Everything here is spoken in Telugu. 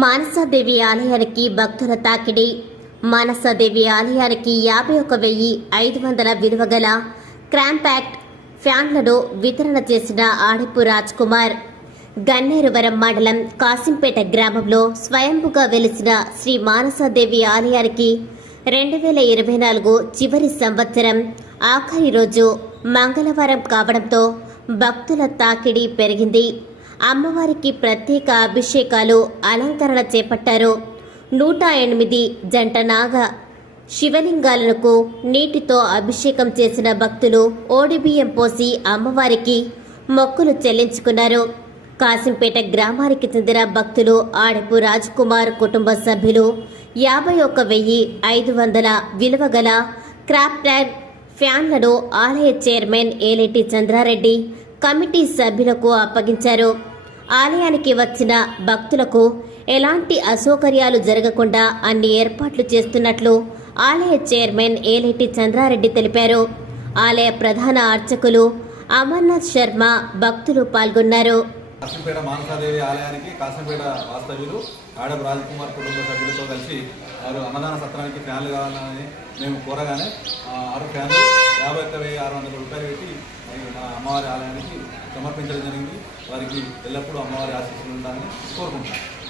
మానసాదేవి ఆలయానికి భక్తుల తాకిడి. మానసాదేవి ఆలయానికి యాభై ఒక వెయ్యి ఐదు వందల విలువ గల క్రాంపాక్ట్ ఫ్యాన్లను వితరణ చేసిన ఆడిపు రాజ్ కుమార్ గన్నేరువరం మండలం కాసింపేట గ్రామంలో స్వయంభుగా వెలిసిన శ్రీ మానసాదేవి ఆలయానికి రెండు వేల ఇరవై నాలుగు చివరి సంవత్సరం ఆఖరి రోజు మంగళవారం కావడంతో భక్తుల తాకిడి పెరిగింది. అమ్మవారికి ప్రత్యేక అభిషేకాలు అలంకరణ చేపట్టారు. నూట ఎనిమిది జంట నాగ శివలింగాలకు నీటితో అభిషేకం చేసిన భక్తులు ఓడిబియ్యం పోసి అమ్మవారికి మొక్కులు చెల్లించుకున్నారు. కాసింపేట గ్రామానికి చెందిన భక్తులు ఆడపు రాజ్ కుమార్ కుటుంబ సభ్యులు యాభై ఒక్క వెయ్యి ఐదు వందల విలువ గల క్రాప్టాగ్ ఫ్యాన్లను ఆలయ చైర్మన్ ఏలేటి చంద్రారెడ్డి కమిటీ సభ్యులకు అప్పగించారు. ఆలయానికి వచ్చిన భక్తులకు ఎలాంటి అసౌకర్యాలు జరగకుండా అన్ని ఏర్పాట్లు చేస్తున్నట్లు ఆలయ చైర్మన్ ఏలేటి చంద్రారెడ్డి తెలిపారు. ఆలయ ప్రధాన అర్చకులు అమర్నాథ్ శర్మ భక్తులు పాల్గొన్నారు. కాశంపేట మానసాదేవి ఆలయానికి కాశంపేట వాస్తవ్యులు ఆడపు రాజకుమార్ కుటుంబ సభ్యులతో కలిసి వారు అన్నదాన సత్రానికి ఫ్యాన్లు కావాలని మేము కోరగానే ఆరు ఫ్యాన్లు యాభై ఒక్క వెయ్యి ఆరు వందల అమ్మవారి ఆలయానికి సమర్పించడం జరిగింది. వారికి ఎల్లప్పుడూ అమ్మవారి ఆశీస్సులు ఉండాలని కోరుకుంటున్నాను.